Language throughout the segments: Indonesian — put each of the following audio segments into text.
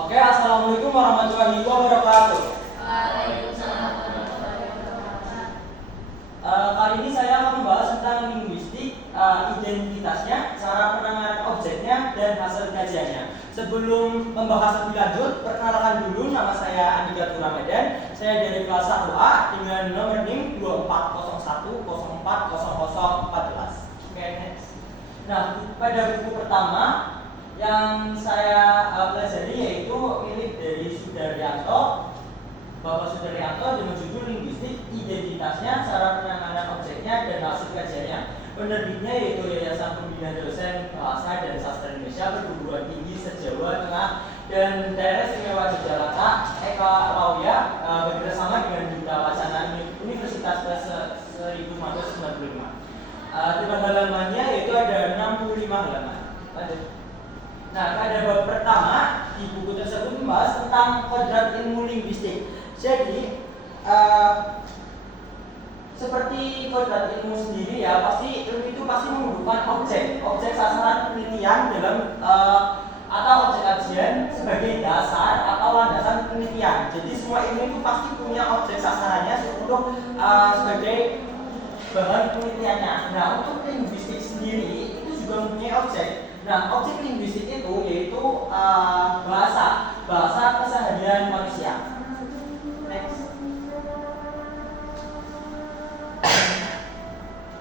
Oke, assalamualaikum warahmatullahi wabarakatuh. Waalaikumsalam warahmatullahi wabarakatuh. Kali ini saya akan membahas tentang linguistik, identitasnya, cara penanganan objeknya, dan hasil kajiannya. Sebelum membahas lebih lanjut, perkenalkan dulu, nama saya Andika Ramadan. Saya dari kelas 1A dengan nomor NIM 2401040014. Oke, next. Nah, pada buku pertama yang saya pelajari yaitu milik dari Sudaryanto, Bapak Sudaryanto, dengan judul Linguistik, Identitasnya, Cara Penanganan Objeknya, dan Hasil Kajiannya. Penerbitnya yaitu Yayasan Pembina Dosen Bahasa dan Sastra Indonesia Perguruan Tinggi se-Jawa Tengah dan Daerah Istimewa Yogyakarta, Eka Lauya, bekerjasama dengan Duta Wacana Universitas 1995. Depan halamannya yaitu ada 65 halaman. Lanjut. Nah, pada bab pertama di buku tersebut membahas tentang kodrat ilmu linguistik. Jadi, seperti kodrat ilmu sendiri ya, pasti ilmu itu pasti membutuhkan objek sasaran penelitian dalam atau objek kajian sebagai dasar atau landasan penelitian. Jadi semua ilmu itu pasti punya objek sasarannya untuk sebagai bahan penelitiannya. Nah, untuk linguistik sendiri itu juga mempunyai objek. Nah, objek linguistik itu yaitu bahasa keseharian manusia. Next.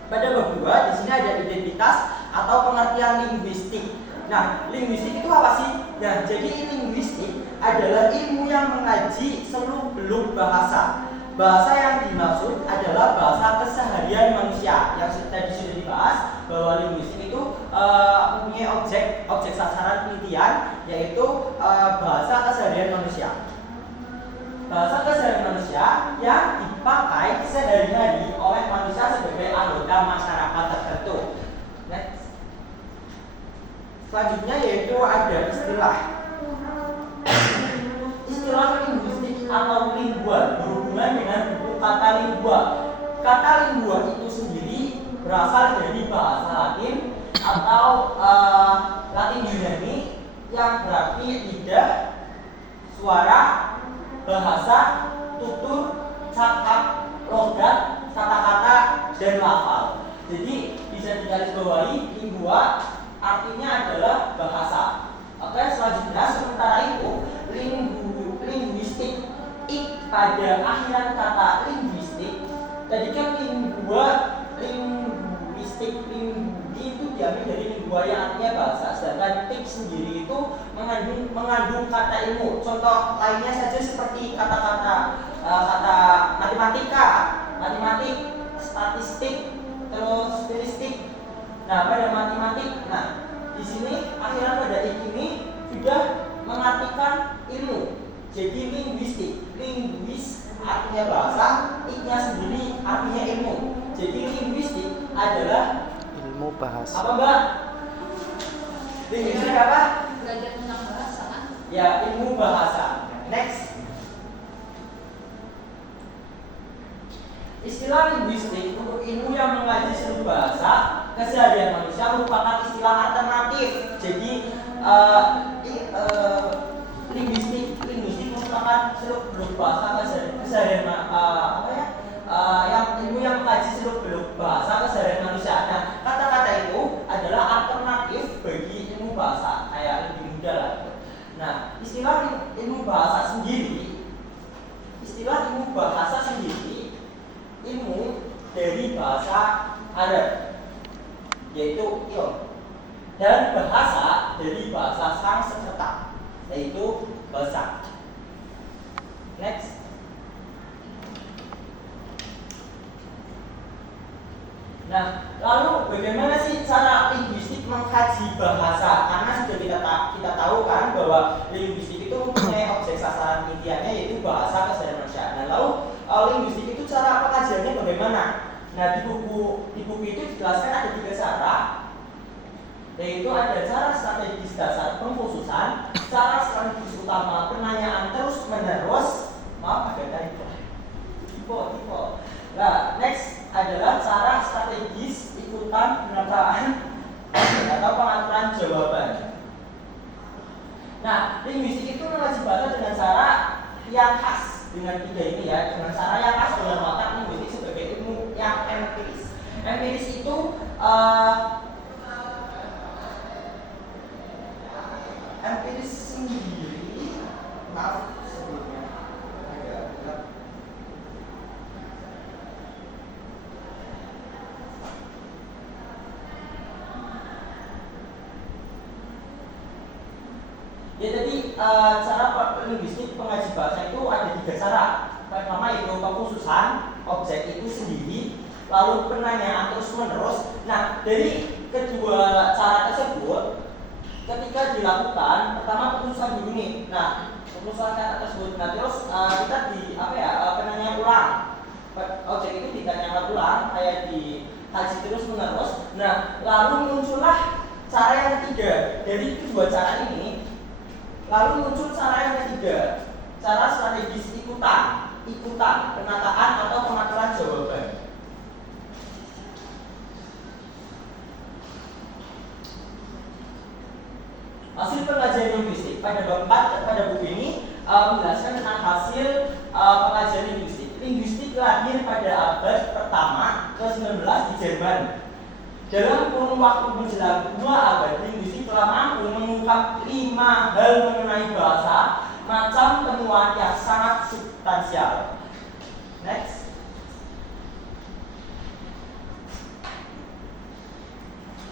Pada bab 2 di sini ada identitas atau pengertian linguistik. Nah, linguistik itu apa sih? Nah, jadi linguistik adalah ilmu yang mengkaji seluk-beluk bahasa. Bahasa yang dimaksud adalah bahasa keseharian manusia. Yang tadi sudah dibahas bahwa linguistik itu mempunyai objek sasaran penelitian yaitu bahasa keseharian manusia. Bahasa keseharian manusia yang dipakai sehari-hari oleh manusia sebagai anggota masyarakat tertentu. Next. Selanjutnya yaitu ada istilah linguistik atau lingua berhubungan dengan buku kata lingua. Kata lingua itu sendiri berasal dari bahasa Latin atau Latin Yunani yang berarti lidah, suara, bahasa, tutur, cakap, logat, kata-kata, dan lafal. Jadi bisa digarisbawahi lingua artinya adalah bahasa. Oke, selanjutnya sementara itu linguistik pada akhiran kata linguistik tadi kan linguistik itu diambil dari lingua yang artinya bahasa, sedangkan tik sendiri itu mengandung kata ilmu. Contoh lainnya saja seperti kata-kata kata matematik, statistik, terus stilistik. Nah, pada matematik, di sini akhiran pada ik ini sudah mengartikan ilmu. Jadi linguis artinya bahasa, iknya sendiri artinya ilmu. Jadi linguistik adalah ilmu bahasa. apa, Mbak? Linguistik apa? Belajar tentang bahasa kan? Ya, ilmu bahasa. Next. Istilah linguistik untuk ilmu yang mengkaji seluruh bahasa keseharian manusia merupakan istilah alternatif. Jadi linguistik merupakan seluk-beluk bahasa keseharian yang ilmu yang mengkaji seluk-beluk bahasa keseharian manusia. Nah, kata-kata itu adalah alternatif bagi ilmu bahasa, kayak lebih mudah lah. Nah, istilah ilmu bahasa sendiri ilmu dari bahasa Arab yaitu ilm, dan bahasa dari bahasa Sanskerta yaitu bahasa. Next. Nah, lalu bagaimana sih cara linguistik mengkaji bahasa? Karena sudah kita tahu kan bahwa linguistik itu mempunyai objek sasaran penelitiannya yaitu bahasa keseharian manusia. Nah, lalu linguistik itu cara pengajiannya bagaimana? Nah, di buku itu dijelaskan ada 3 cara, yaitu ada cara strategis dasar pengkhususan, cara strategis utama penanyaan terus menerus, tipe. Nah, next adalah cara strategis ikutan penataan atau pengaturan jawaban. Nah, Nah, linguistik itu mengaji bahasa dengan cara yang khas dengan tiga ini ya, dengan cara yang khas dengan watak linguistik sebagai ilmu yang empiris. Empiris itu empiris sendiri, maaf sebelumnya agak ya, jadi cara linguistik pengaji bahasa itu ada tiga cara. Pertama itu pengkhususan objek itu sendiri, lalu penanyaan terus menerus. Nah, dari kedua cara tersebut, ketika dilakukan, pertama pengkhususan dulu nih. Nah, pengkhususan kata tersebut. Nah, terus kita penanyaan ulang. Objek itu ditanyakan ulang, kayak dikaji terus menerus. Nah, lalu muncullah cara yang ketiga dari kedua cara ini. Lalu muncul cara yang ketiga, cara strategis ikutan, penataan atau pengaturan jawaban. Hasil pengajian linguistik pada bab 4 pada buku ini menjelaskan tentang hasil pengajian linguistik. Linguistik lahir pada abad pertama ke-19 di Jerman. Dalam kurun waktu menjelang 2 abad, linguistik telah mampu mengungkap 5 hal mengenai bahasa, macam temuan yang sangat substansial. Next.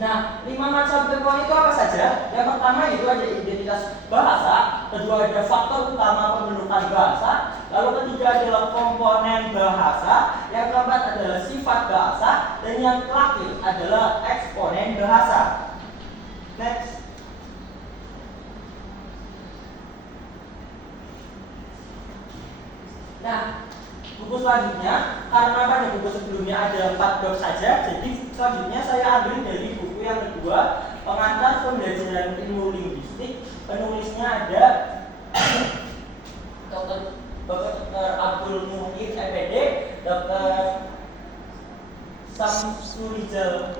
Nah, 5 macam temuan itu apa saja? Yang pertama itu ada identitas bahasa, kedua ada faktor utama pembentukan bahasa, lalu ketiga adalah komponen bahasa, yang keempat adalah sifat bahasa, dan yang terakhir adalah eksponen bahasa. Next. Nah, buku selanjutnya, karena pada buku sebelumnya ada 4 bab saja, jadi selanjutnya saya ambil dari buku yang kedua, Pengantar Pembelajaran Ilmu Linguistik. Penulisnya ada Dr. Abdul Muhid MPD, Dr. Samsurijal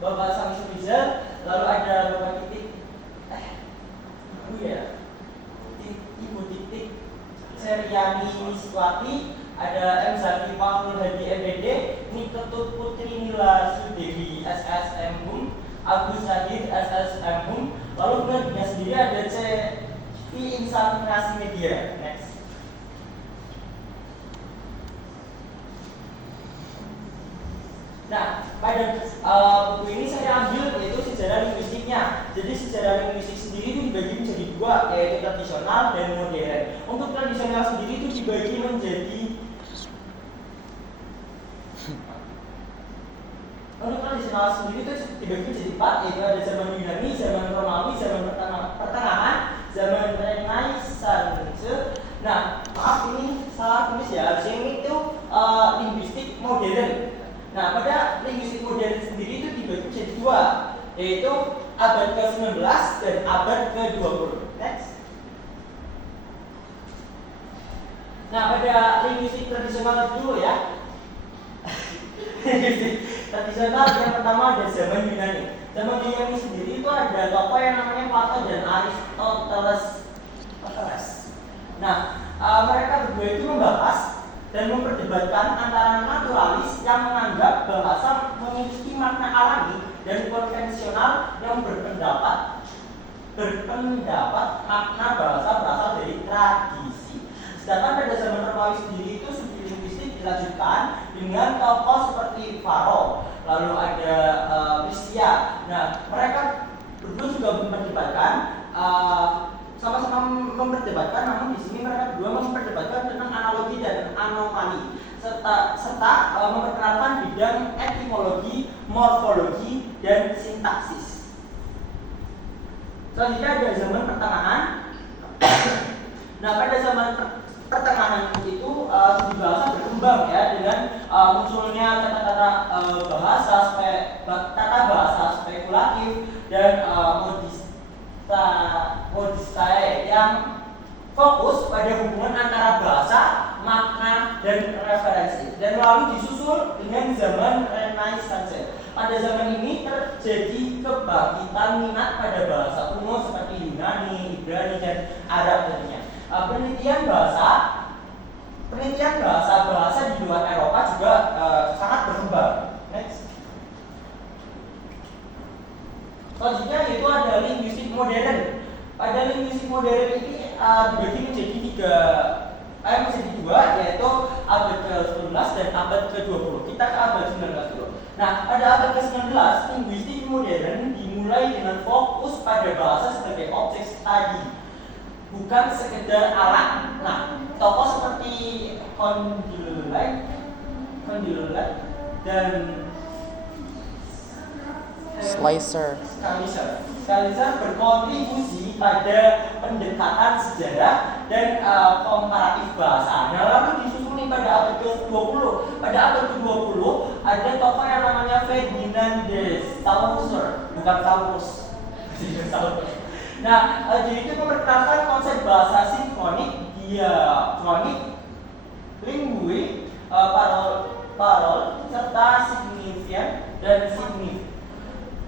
Bapak Samsurijal, lalu ada Bapak Ibu Titik Seriani Miswati, ada M. Zaki Paul Hadi MPD, Niketut Putri Nila Sudewi SSM Hum, Agus Sadid SSM Hum, lalu penelitinya sendiri ada C. V. Insan Kreasi Media. Next. Nah, pada buku ini saya ambil yaitu sejarah linguistiknya. Jadi sejarah linguistik sendiri itu dibagi menjadi 2, yaitu tradisional dan modern. Untuk tradisional sendiri itu dibagi menjadi menjadi 4, yaitu ada zaman Yunani, zaman Romawi, zaman pertengahan, zaman Renaissance. Nah, maaf ini salah tulis ya. Ini itu linguistik modern. Nah, pada linguistik modern sendiri itu dibagi menjadi 2, yaitu abad ke-19 dan abad ke-20. Next. Nah, pada linguistik tradisional dulu ya. Tradisional yang pertama ada zaman Yunani. Zaman Yunani sendiri itu ada tokoh yang namanya Plato dan Aristoteles. Nah, mereka berdua itu membahas dan memperdebatkan antara naturalis yang menganggap bahasa memiliki makna alami dan konvensional yang berpendapat makna bahasa berasal dari tradisi. Sedangkan pada zaman Romawi sendiri itu studi linguistik dilanjutkan dengan tokoh seperti Varro, lalu ada Priscia. Nah, mereka berdua juga memperdebatkan sama-sama memperdebatkan, namun di sini mereka berdua memperdebatkan tentang analogi dan anomali serta memperkenalkan bidang etimologi, morfologi, dan sintaksis. Selanjutnya ada zaman pertengahan. Nah, pada zaman pertengahan itu studi bahasa berkembang ya dengan munculnya tata bahasa spekulatif dan modistae yang fokus pada hubungan antara bahasa, makna, dan referensi, dan lalu disusul muncul dengan zaman Renaissance. Pada zaman ini terjadi kebangkitan minat pada bahasa kuno seperti Yunani, Ibrani, dan Arab tentunya. Penelitian bahasa di luar Eropa juga sangat berkembang. Next. Selanjutnya yaitu ada linguistik modern. Pada linguistik modern ini dibagi menjadi dua, yaitu abad ke-19 dan abad ke-20. Kita ke abad 19 dulu. Nah, pada abad ke-19, linguistik modern dimulai dengan fokus pada bahasa sebagai objek studi, bukan sekedar alat. Nah, tokoh seperti Condillac dan Slicer berkontribusi pada pendekatan sejarah dan komparatif bahasa. Nah, lalu disusul pada abad ke-20. Pada abad ke-20 ada tokoh yang namanya Ferdinand de Saussure, bukan Saurus. Nah, jadi itu memperkenalkan konsep bahasa sinkronik, diakronik, lingui, parol, serta signifian dan signif.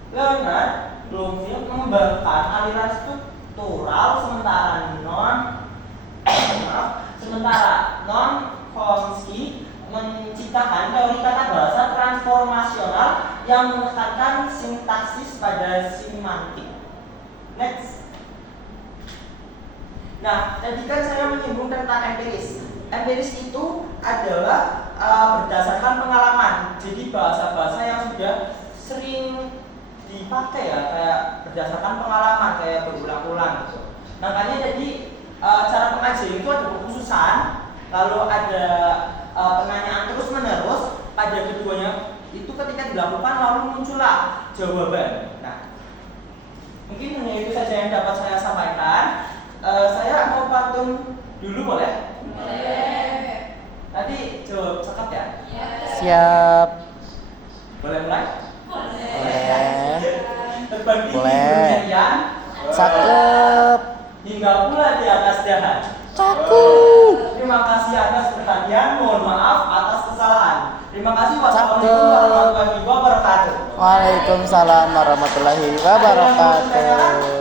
Leonard Bloomfield mengembangkan aliran struktural sementara Chomsky menciptakan teori tata bahasa transformasional yang menekankan sintaksis pada semantik. Next. Nah, tadi kan saya menyinggung tentang empiris. Empiris itu adalah berdasarkan pengalaman. Jadi bahasa-bahasa yang sudah sering dipakai ya, kayak berdasarkan pengalaman, kayak berulang-ulang gitu. Makanya jadi cara pengajian itu ada kekhususan, lalu ada pertanyaan terus-menerus. Pada keduanya itu ketika dilakukan lalu muncullah jawaban. Nah, mungkin hanya itu saja yang dapat saya sampaikan. Saya mau pantun dulu boleh? Boleh. Tadi jawab cakap ya? Siap. Boleh mulai? Boleh. Terbang tinggi Boleh. berdirian, Cakep. hingga pula di atas dahan. Cakep. Terima kasih atas perhatian. Mohon maaf atas kesalahan. Terima kasih. Cakep. Wassalamualaikum warahmatullahi wabarakatuh. Waalaikumsalam warahmatullahi wabarakatuh.